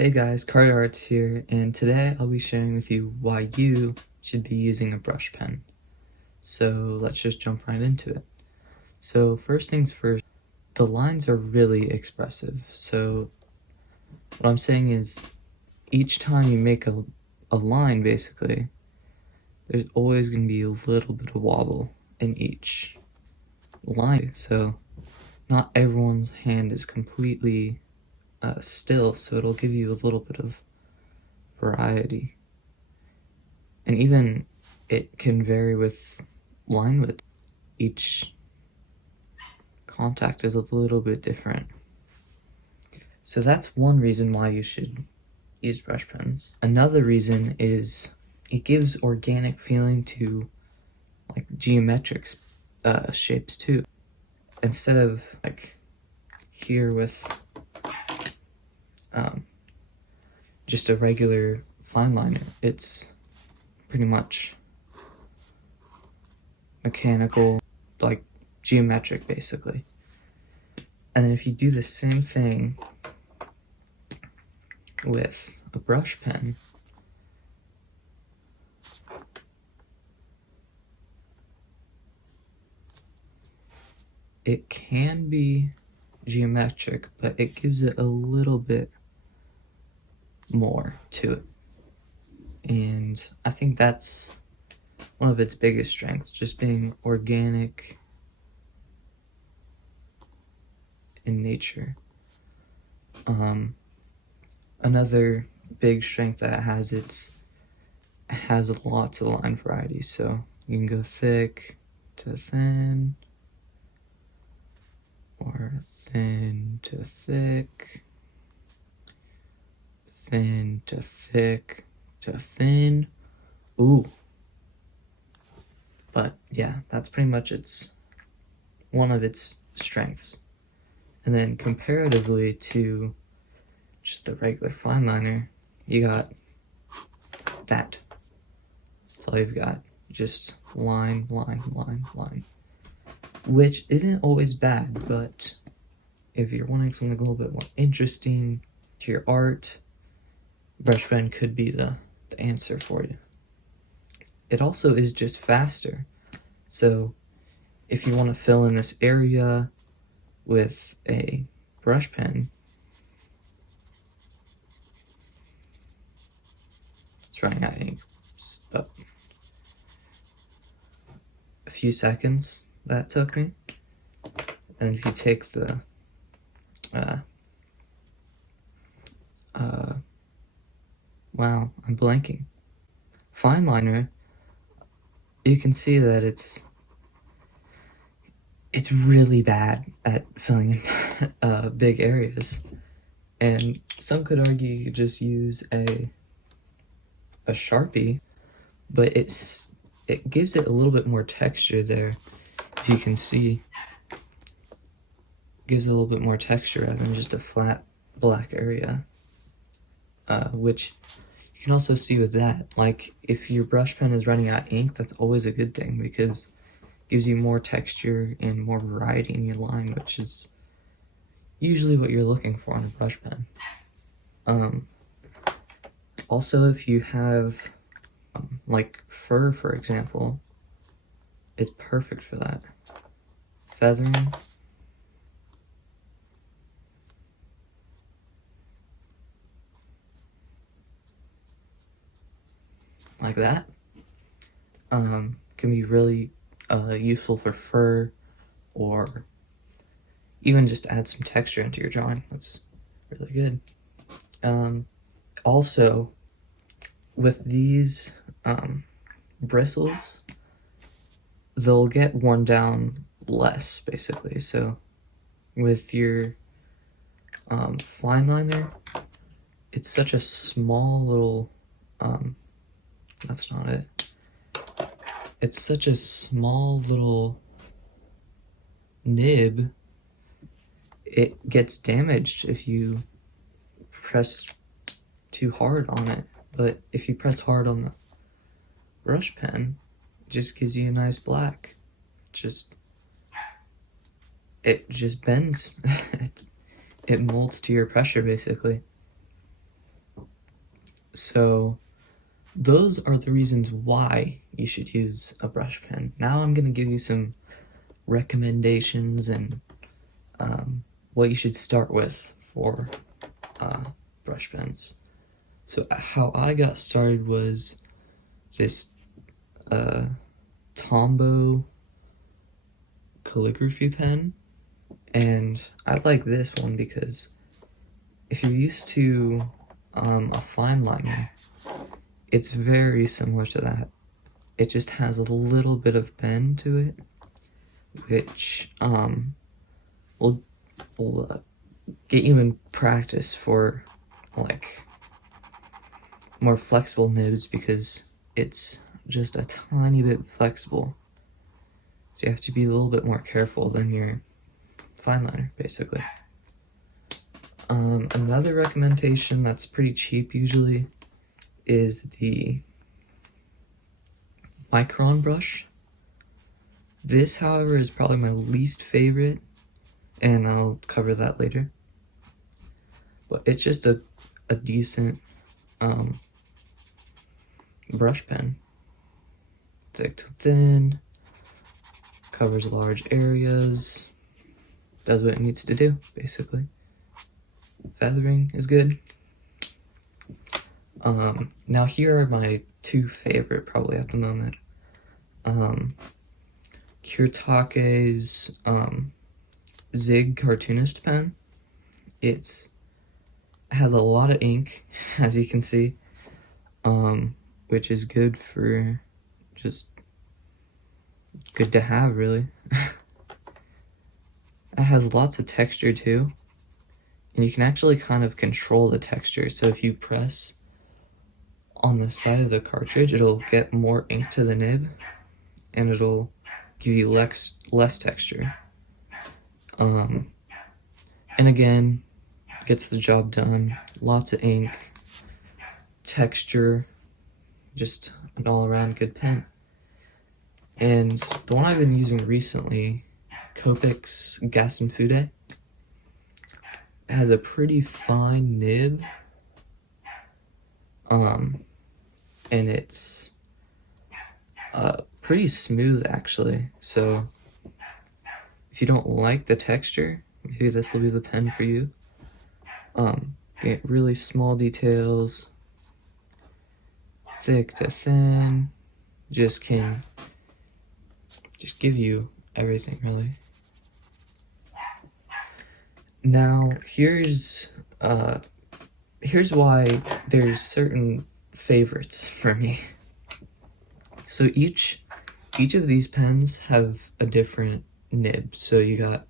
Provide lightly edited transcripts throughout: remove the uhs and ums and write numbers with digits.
Hey guys, Carter Arts here, and today I'll be sharing with you why you should be using a brush pen. So let's just jump right into it. So first things first, the lines are really expressive. So what I'm saying is each time you make a line, basically, there's always going to be a little bit of wobble in each line. So not everyone's hand is completely still, so it'll give you a little bit of variety. And even it can vary with line width. Each contact is a little bit different. So that's one reason why you should use brush pens. Another reason is it gives organic feeling to like geometric shapes too. Instead of like here with just a regular fine liner, it's pretty much mechanical, like geometric basically. And then if you do the same thing with a brush pen, it can be geometric, but it gives it a little bit more to it. And I think that's one of its biggest strengths, just being organic in nature. Another big strength that it has lots of line variety, so you can go thick to thin, or thin to thick, thin to thick to thin. Ooh. But yeah, that's pretty much one of its strengths. And then comparatively to just the regular fine liner, you got that. That's all you've got. Just line, line, line, line. Which isn't always bad, but if you're wanting something a little bit more interesting to your art, brush pen could be the answer for you. It also is just faster. So if you want to fill in this area with a brush pen, it's running out of ink. A few seconds that took me. And if you take the wow, I'm blanking. Fine liner, you can see that it's really bad at filling in big areas. And some could argue you could just use a Sharpie, but it gives it a little bit more texture there. If you can see, it gives it a little bit more texture rather than just a flat black area, which you can also see with that. Like if your brush pen is running out of ink, that's always a good thing because it gives you more texture and more variety in your line, which is usually what you're looking for on a brush pen. Also, if you have like fur, for example, it's perfect for that. Feathering. Like that. Can be really useful for fur, or even just add some texture into your drawing. That's really good. Also, with these bristles, they'll get worn down less, basically. So with your fine liner, it's such a small little that's not it. It's such a small little nib, it gets damaged if you press too hard on it. But if you press hard on the brush pen, it just gives you a nice black. It just bends. It molds to your pressure, basically. So those are the reasons why you should use a brush pen. Now I'm going to give you some recommendations and what you should start with for brush pens. So how I got started was this Tombow calligraphy pen, and I like this one because if you're used to a fineliner, it's very similar to that. It just has a little bit of bend to it, which will get you in practice for like more flexible nibs because it's just a tiny bit flexible. So you have to be a little bit more careful than your fineliner, basically. Another recommendation that's pretty cheap usually is the Micron brush. This, however, is probably my least favorite, and I'll cover that later. But it's just a decent brush pen. Thick to thin, covers large areas, does what it needs to do, basically. Feathering is good. Now here are my two favorite probably at the moment. Kurtake's Zig cartoonist pen. It has a lot of ink, as you can see, which is good for just good to have, really. It has lots of texture too, and you can actually kind of control the texture. So if you press on the side of the cartridge, it'll get more ink to the nib, and it'll give you less texture. And again, gets the job done. Lots of ink, texture, just an all-around good pen. And the one I've been using recently, Copics Gas and Fude, has a pretty fine nib, and it's pretty smooth actually. So if you don't like the texture, maybe this will be the pen for you. Get really small details, thick to thin, just give you everything, really. Now here's why there's certain favorites for me. So each of these pens have a different nib. So you got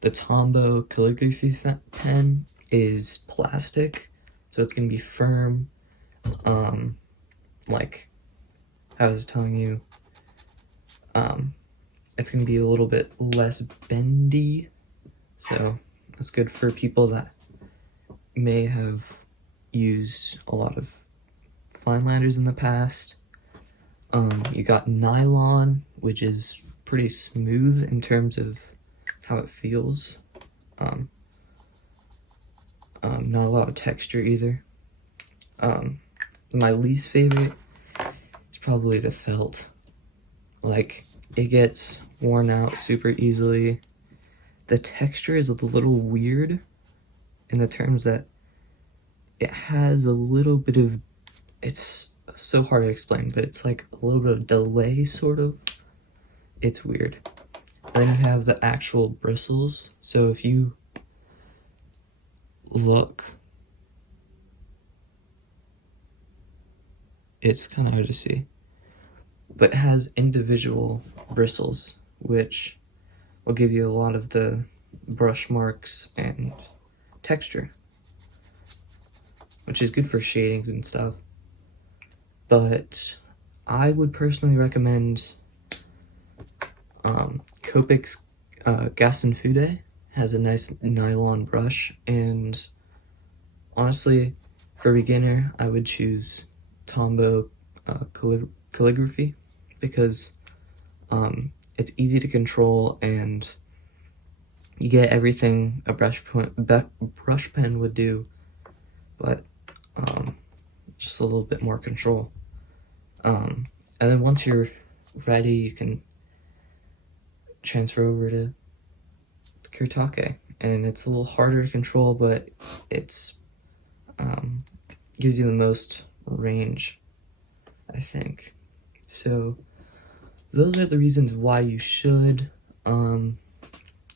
the Tombow calligraphy pen is plastic, so it's gonna be firm. Like I was telling you, it's gonna be a little bit less bendy, so that's good for people that may have used a lot of fineliners in the past. You got nylon, which is pretty smooth in terms of how it feels. Not a lot of texture either. My least favorite is probably the felt. Like, it gets worn out super easily. The texture is a little weird in the terms that it has a little bit of, it's so hard to explain, but it's like a little bit of delay, sort of. It's weird. And then you have the actual bristles. So if you look, it's kind of hard to see, but it has individual bristles, which will give you a lot of the brush marks and texture, which is good for shadings and stuff. But I would personally recommend Copics Gas and Fude. Has a nice nylon brush, and honestly, for a beginner, I would choose Tombow calligraphy because it's easy to control and you get everything a brush pen would do, but it's just a little bit more control. And then once you're ready, you can transfer over to Kuretake, and it's a little harder to control, but it's gives you the most range, I think. So those are the reasons why you should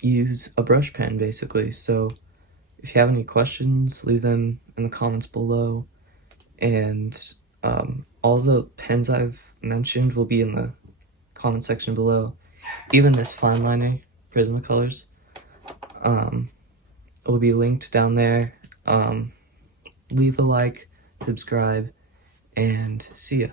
use a brush pen, basically. So if you have any questions, leave them in the comments below, and all the pens I've mentioned will be in the comment section below. Even this fineliner Prismacolors will be linked down there. Leave a like, subscribe, and see ya.